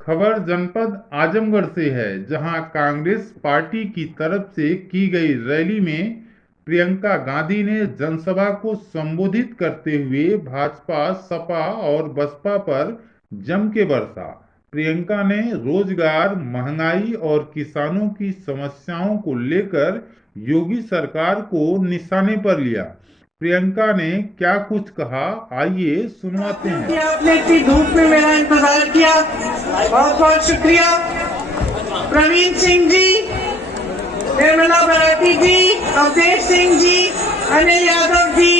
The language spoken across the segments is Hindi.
खबर जनपद आजमगढ़ से है, जहां कांग्रेस पार्टी की तरफ से की गई रैली में प्रियंका गांधी ने जनसभा को संबोधित करते हुए भाजपा, सपा और बसपा पर जम के बरसा। प्रियंका ने रोजगार, महंगाई और किसानों की समस्याओं को लेकर योगी सरकार को निशाने पर लिया। प्रियंका ने क्या कुछ कहा, आइए सुनवाते हैं। आपने इतनी धूप में मेरा इंतजार किया, बहुत बहुत शुक्रिया। प्रवीण सिंह जी, निर्मला बराती जी, अवधेश सिंह जी, अनिल यादव जी,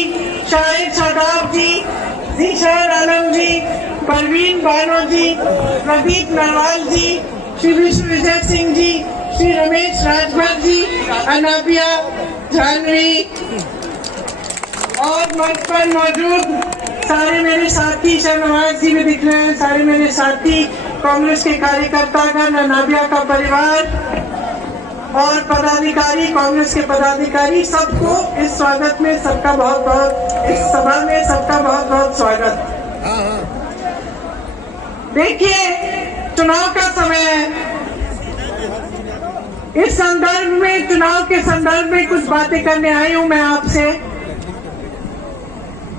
शाहिद शादाब जी, जीशान आलम जी, परवीन बानो जी, प्रदीप नरवाल जी, श्री विष्णु विजय सिंह जी, श्री रमेश राजभर जी, अनाबिया जानवी और मंच पर मौजूद सारे मेरे साथी, शहनवाज जी भी दिख रहे हैं, सारे मेरे साथी, कांग्रेस के कार्यकर्तागण, अनाबिया का परिवार और पदाधिकारी, कांग्रेस के पदाधिकारी, सबको इस स्वागत में, सबका बहुत बहुत, इस सभा में सबका बहुत बहुत स्वागत। देखिए, चुनाव का समय है। इस संदर्भ में, चुनाव के संदर्भ में कुछ बातें करने आई हूं मैं आपसे।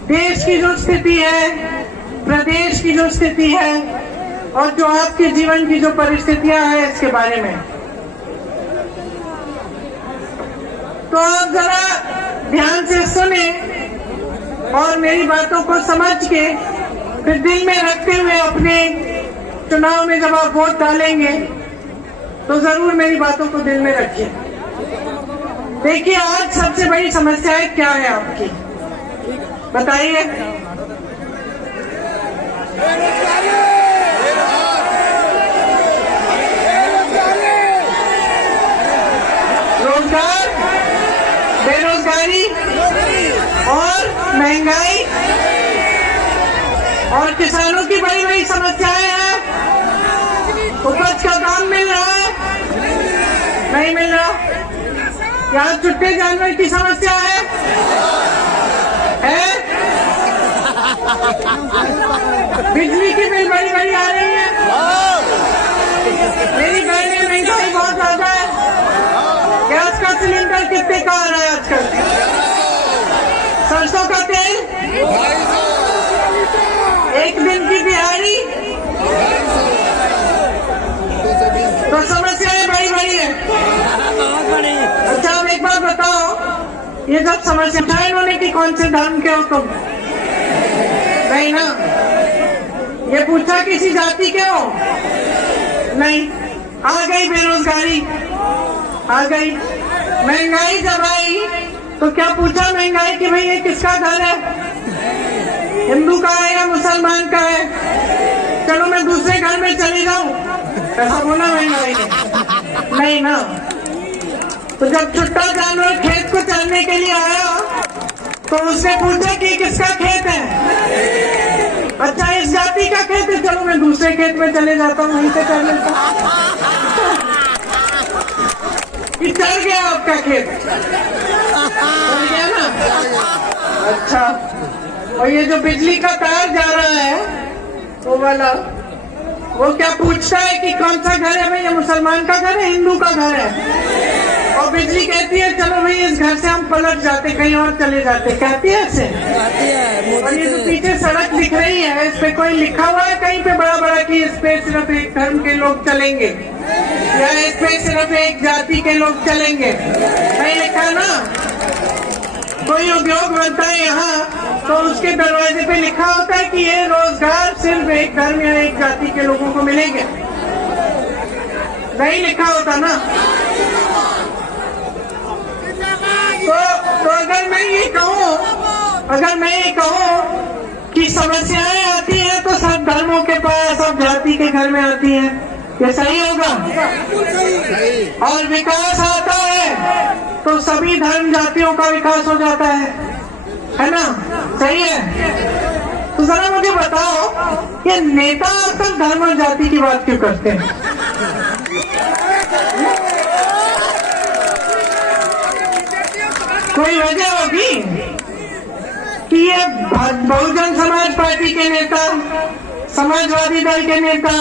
देश की जो स्थिति है, प्रदेश की जो स्थिति है और जो आपके जीवन की जो परिस्थितियां हैं, इसके बारे में तो आप जरा ध्यान से सुने और मेरी बातों को समझ के फिर दिल में रखते हुए अपने चुनाव में जब आप वोट डालेंगे तो जरूर मेरी बातों को दिल में रखिए। देखिए, आज सबसे बड़ी समस्या क्या है आपकी, बताइए। रोजगार, बेरोजगारी और महंगाई और किसानों की बड़ी बड़ी समस्याएं हैं। उपज का दाम मिल रहा है, नहीं मिल रहा। यहाँ छुट्टे जानवर की समस्या है? बिजली की बिल बड़ी बड़ी आ रही है। मेरी घर में महंगाई बहुत ज्यादा है। गैस का सिलेंडर कितने का आ रहा है आजकल? सरसों का तेल 1 दिन की दिहाड़ी, तो समस्याएं बड़ी बड़ी है। अच्छा, अब एक बात बताओ, ये जब समस्या उठाए इन्होंने कि कौन से धर्म के हो तुम? नहीं ना। ये पूछा किसी जाति के हो? नहीं। आ गई बेरोजगारी, आ गई महंगाई। जब आई तो क्या पूछा महंगाई कि भाई ये किसका घर है, हिंदू का है या मुसलमान का है? चलो मैं दूसरे घर में चली जाऊं, ऐसा बोला महंगाई ने? नहीं ना। तो जब छुट्टा जानवर खेत को चलने के लिए आया तो उसने पूछा कि किसका खेत है? अच्छा, इस जाति का खेत है, चलो मैं दूसरे खेत में चले जाता हूँ, वहीं से कर लेता हूँ। चल गया आपका खेत, चल गया ना। अच्छा, और ये जो बिजली का तार जा रहा है वो वाला, वो क्या पूछता है कि कौन सा घर है भाई, ये मुसलमान का घर है, हिंदू का घर है? और बिजली कहती है चलो भाई इस घर से हम पलट जाते, कहीं और चले जाते, कहती है ऐसे। और ये जो पीछे सड़क दिख रही है, इस पे कोई लिखा हुआ है कहीं पे बड़ा बड़ा कि इस पे सिर्फ एक धर्म के लोग चलेंगे या इस पे सिर्फ एक जाति के लोग चलेंगे? नहीं लिखा ना। कोई उद्योग बनता है यहाँ तो उसके दरवाजे पे लिखा होता है कि ये रोजगार सिर्फ एक धर्म या एक जाति के लोगों को मिलेंगे। नहीं लिखा होता ना। तो अगर मैं ये कहूँ कि समस्याएं आती हैं तो सब धर्मों के पास, सब जाति के घर में आती हैं, ये सही होगा? और विकास आता है तो सभी धर्म जातियों का विकास हो जाता है ना? सही है। तो जरा मुझे बताओ, ये नेता आजकल धर्म और जाति की बात क्यों करते हैं? कोई वजह होगी कि ये बहुजन समाज पार्टी के नेता, समाजवादी दल के नेता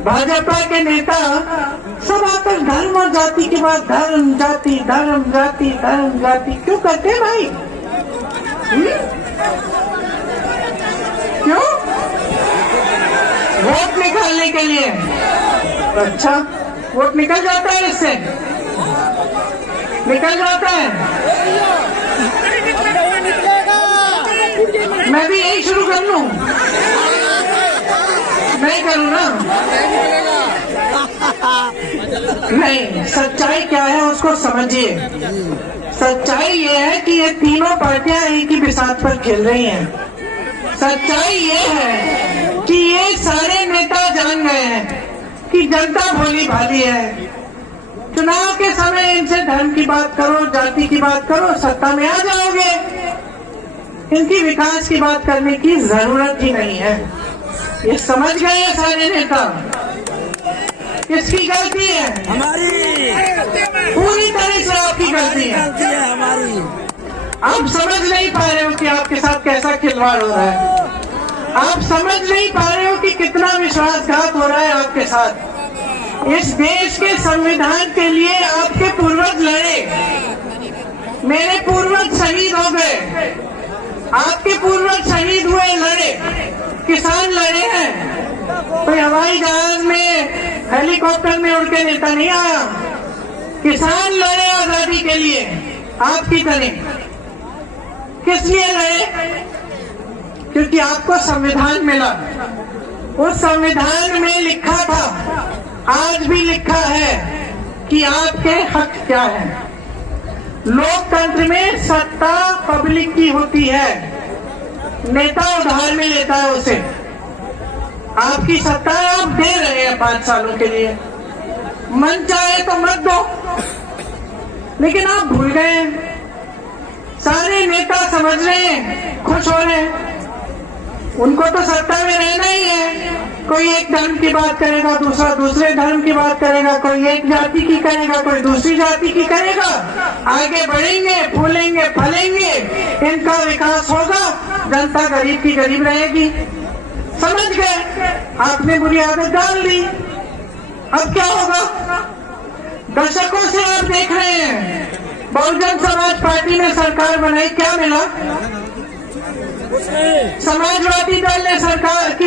भाजपा के नेता सब आकर धर्म और जाति के बाद धर्म जाति धर्म जाति धर्म जाति क्यों करते हैं भाई? क्यों? वोट निकालने के लिए। अच्छा, वोट निकल जाता है इससे? निकल जाता है? मैं भी यही शुरू कर लूं? नहीं करूं ना? नहीं, सच्चाई क्या है उसको समझिए। सच्चाई ये है कि ये तीनों पार्टियां एक ही बिसात पर खेल रही हैं। सच्चाई ये है कि ये सारे नेता जान गए हैं कि जनता भोली भाली है। चुनाव के समय इनसे धर्म की बात करो, जाति की बात करो, सत्ता में आ जाओगे। इनकी विकास की बात करने की जरूरत ही नहीं है। ये समझ गए हैं सारे नेता। किसकी गलती है? हमारी। पूरी तरह से आपकी गलती है। हमारी। आप समझ नहीं पा रहे हो कि आपके साथ कैसा खिलवाड़ हो रहा है। आप समझ नहीं पा रहे हो कि कितना विश्वासघात हो रहा है आपके साथ। इस देश के संविधान के लिए आपके पूर्वज लड़े, मेरे पूर्वज शहीद हो गए, आपके पूर्वज शहीद हुए, लड़े, किसान लड़े हैं। कोई हवाई जहाज में हेलीकॉप्टर में उड़ के नेता नहीं आया। किसान लड़े आजादी के लिए आपकी तरह। किस लिए लड़े? क्योंकि आपको संविधान मिला। उस संविधान में लिखा था, आज भी लिखा है कि आपके हक क्या है। लोकतंत्र में सत्ता पब्लिक की होती है, नेता उधार में लेता है उसे। आपकी सत्ता आप दे रहे हैं 5 सालों के लिए, मन चाहे तो मत दो, लेकिन आप भूल गए। सारे नेता समझ रहे हैं, खुश हो रहे हैं, उनको तो सत्ता में रहना ही है। कोई एक धर्म की बात करेगा, दूसरा दूसरे धर्म की बात करेगा, कोई एक जाति की करेगा, कोई दूसरी जाति की करेगा। आगे बढ़ेंगे, फूलेंगे, फलेंगे, इनका विकास होगा, जनता गरीब की गरीब रहेगी। समझ गए? आपने बुरी आदत डाल दी। अब क्या होगा? दशकों से आप देख रहे हैं, बहुजन समाज पार्टी ने सरकार बनाई, क्या मिला? समाजवादी दल ने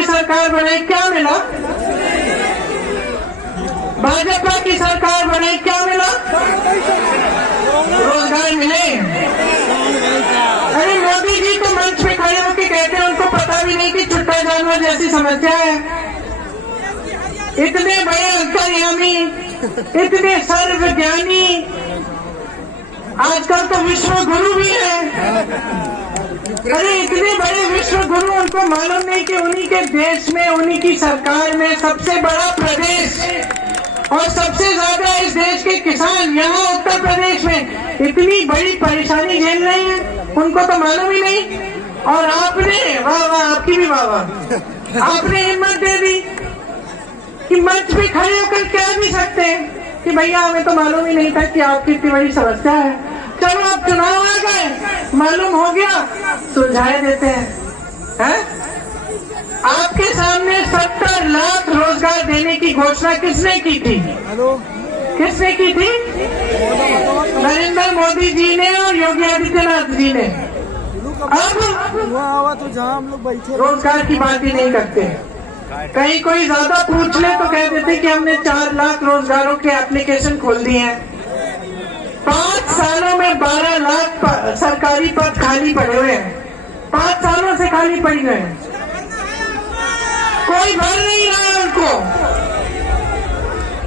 सरकार बनाई, क्या मिला? भाजपा की सरकार बनाई, क्या मिला? रोजगार मिले। अरे मोदी जी तो मंच पे खड़े होकर कहते हैं उनको पता भी नहीं कि छुट्टा जानवर जैसी समस्या है। इतने बड़े अंतर्यामी, इतने सर्वज्ञानी, आजकल तो विश्व गुरु भी है। अरे इतने बड़े विश्व गुरु, उनको मालूम नहीं कि उन्हीं के देश में, उन्हीं की सरकार में सबसे बड़ा प्रदेश और सबसे ज्यादा इस देश के किसान यहाँ उत्तर प्रदेश में इतनी बड़ी परेशानी झेल रहे हैं, उनको तो मालूम ही नहीं। और आपने, वाह वाह, आपकी भी वाह वाह, आपने हिम्मत दे दी कि मंच पे खड़े होकर कह भी सकते हैं कि भैया हमें तो मालूम ही नहीं था कि आपकी इतनी बड़ी समस्या है। चलो अब चुनाव आ गए, मालूम हो गया, सुलझाए देते हैं। आपके सामने 70 लाख रोजगार देने की घोषणा किसने की थी? किसने की थी? नरेंद्र मोदी जी ने और योगी आदित्यनाथ जी ने। अब तो जहाँ हम लोग बैठे रोजगार की बात ही नहीं करते। कहीं कोई ज्यादा पूछ ले तो कह देते कि हमने 4 लाख रोजगारों के एप्लीकेशन खोल दिए हैं। 5 सालों में 12 लाख सरकारी पद खाली पड़े हुए हैं। 5 सालों से खाली पड़ गए, कोई भर नहीं रहा है उनको,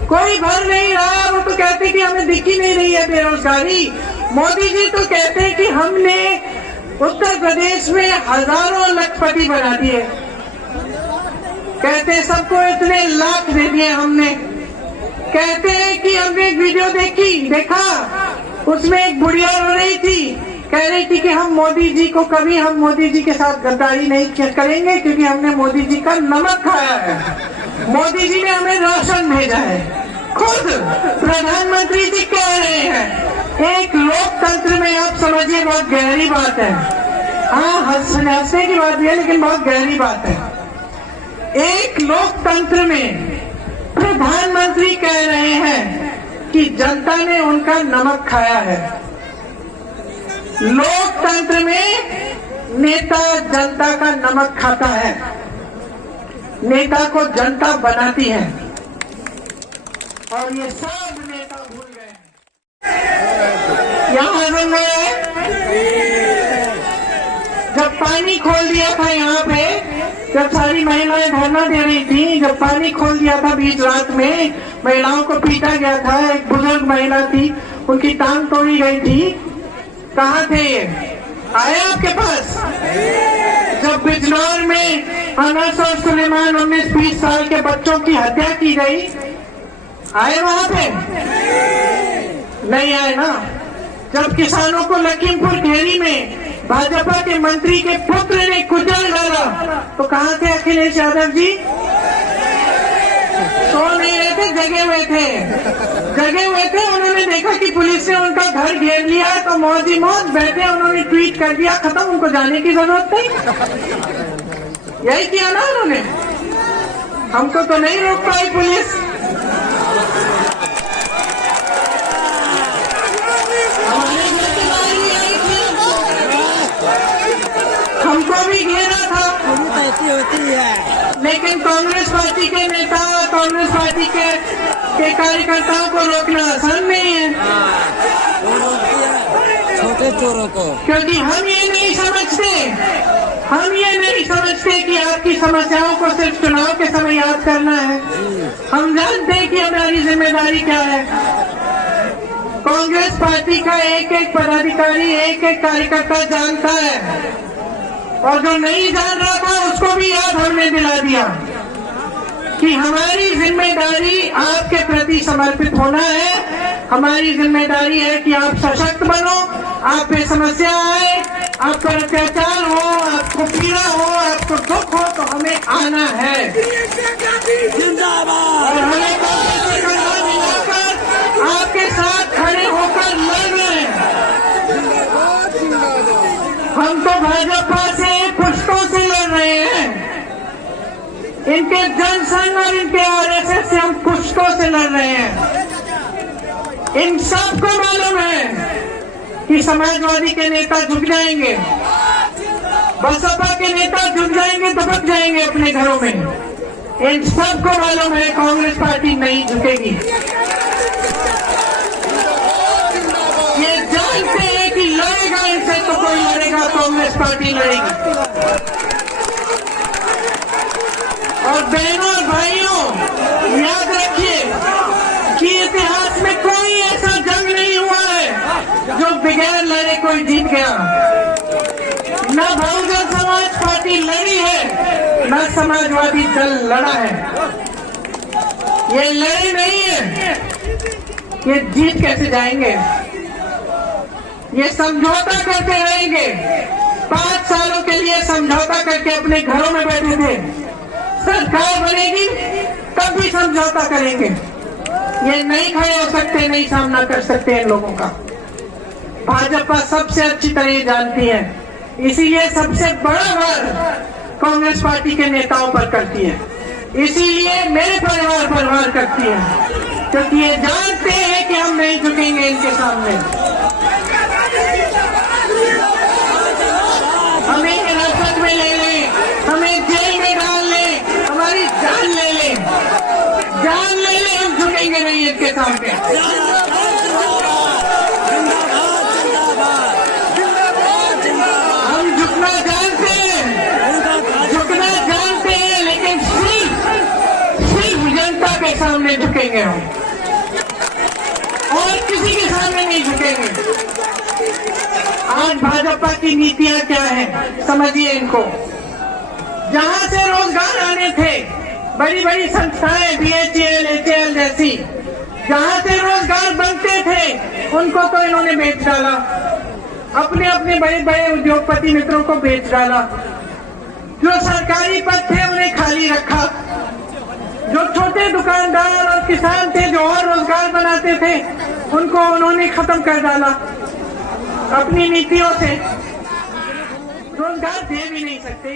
कोई भर नहीं रहा है। वो तो कहते कि हमें दिख ही नहीं रही है बेरोजगारी। मोदी जी तो कहते हैं कि हमने उत्तर प्रदेश में हजारों लखपति बना दिए। कहते सबको इतने लाख दे दिए हमने। कहते हैं कि हमने एक वीडियो देखा, उसमें एक बुढ़िया रो रही थी, कह रही थी कि हम मोदी जी के साथ गद्दारी नहीं करेंगे क्योंकि हमने मोदी जी का नमक खाया है। मोदी जी ने हमें राशन भेजा है। खुद प्रधानमंत्री जी कह रहे हैं। एक लोकतंत्र में आप समझिए, बहुत गहरी बात है। हाँ, हंसने की बात भी है, लेकिन बहुत गहरी बात है। एक लोकतंत्र में प्रधानमंत्री कह रहे हैं कि जनता ने उनका नमक खाया है। लोकतंत्र में नेता जनता का नमक खाता है, नेता को जनता बनाती है, और ये सब नेता भूल गए हैं। यहाँ जब पानी खोल दिया था, यहाँ पे जब सारी महिलाएं धरना दे रही थी, जब पानी खोल दिया था बीच रात में, महिलाओं को पीटा गया था, एक बुजुर्ग महिला थी, उनकी टांग तोड़ी गई थी, कहाँ थे ये? आए आपके पास? जब बिजनौर में अनस और सुलेमान 19-20 साल के बच्चों की हत्या की गई, आए वहां पे? नहीं आए ना। जब किसानों को लखीमपुर खेरी में भाजपा के मंत्री के पुत्र ने कुचल डाला, तो कहाँ थे अखिलेश यादव जी? सो नहीं रहे थे, जगे हुए थे। उन्होंने देखा कि पुलिस ने उनका घर घेर लिया, तो मौज ही मौज बैठे, उन्होंने ट्वीट कर दिया, खत्म, उनको जाने की जरूरत नहीं। यही किया ना उन्होंने। हमको तो नहीं रोक पाई पुलिस। हमको भी घेरा था, होती है, लेकिन कांग्रेस पार्टी के नेता, कांग्रेस पार्टी के कार्यकर्ताओं को रोकना आसान नहीं है। छोटे चोरों को, क्योंकि हम ये नहीं समझते कि आपकी समस्याओं को सिर्फ चुनाव के समय याद करना है। हम जानते हैं कि हमारी जिम्मेदारी क्या है। कांग्रेस पार्टी का एक एक पदाधिकारी, एक एक कार्यकर्ता जानता है, और जो नहीं जान रहा था उसको भी याद हमने दिला दिया कि हमारी जिम्मेदारी आपके प्रति समर्पित होना है। हमारी जिम्मेदारी है कि आप सशक्त बनो, आप पे समस्या आए, आप पर अत्याचार हो, आपको पीड़ा हो, आपको दुख हो, तो हमें आना है और हमें आपके साथ खड़े होकर लड़ना है। हम तो भाजपा से पुश्तों से लड़ रहे हैं, इनके जनसंघ और इनके आरएसएस से हम पुश्तों से लड़ रहे हैं। इन सबको मालूम है कि समाजवादी के नेता झुक जाएंगे, बसपा के नेता झुक जाएंगे, दबक जाएंगे अपने घरों में। इन सबको मालूम है कांग्रेस पार्टी नहीं झुकेगी। ये जानते हैं कि लड़ेगा इनसे तो कोई लड़ेगा, कांग्रेस पार्टी लड़ेगी। और बहनों और भाइयों, याद रखिए कि इतिहास में कोई ऐसा जंग नहीं हुआ है जो बगैर लड़े कोई जीत गया। न बहुजन समाज पार्टी लड़ी है, न समाजवादी दल लड़ा है। ये लड़े नहीं है, ये जीत कैसे जाएंगे? ये समझौता करते रहेंगे। 5 सालों के लिए समझौता करके अपने घरों में बैठे थे। सरकार बनेगी तब भी समझौता करेंगे। ये नहीं खड़े हो सकते, नहीं सामना कर सकते इन लोगों का। भाजपा सबसे अच्छी तरह जानती है, इसीलिए सबसे बड़ा वार कांग्रेस पार्टी के नेताओं पर करती है, इसीलिए मेरे परिवार पर वार करती है, क्योंकि ये जानते हैं कि हम नहीं झुकेंगे इनके सामने। हमें हिरासत में ले लें, हमें जेल में डाल लें, हमारी जान ले लें, हम झुकेंगे नहीं इनके सामने। हम झुकना जानते हैं, लेकिन सिर्फ जनता के सामने झुकेंगे हम, और किसी के सामने नहीं झुकेंगे। आज भाजपा की नीतियां क्या है समझिए इनको। जहां से रोजगार आने थे, बड़ी बड़ी संस्थाएं BHEL, HAL जैसी, जहां से रोजगार बनते थे उनको तो इन्होंने बेच डाला, अपने अपने बड़े बड़े उद्योगपति मित्रों को बेच डाला। जो सरकारी पद थे उन्हें खाली रखा। जो छोटे दुकानदार और किसान थे जो और रोजगार बनाते थे उनको उन्होंने खत्म कर डाला। अपनी नीतियों से रोजगार दे भी नहीं सकते।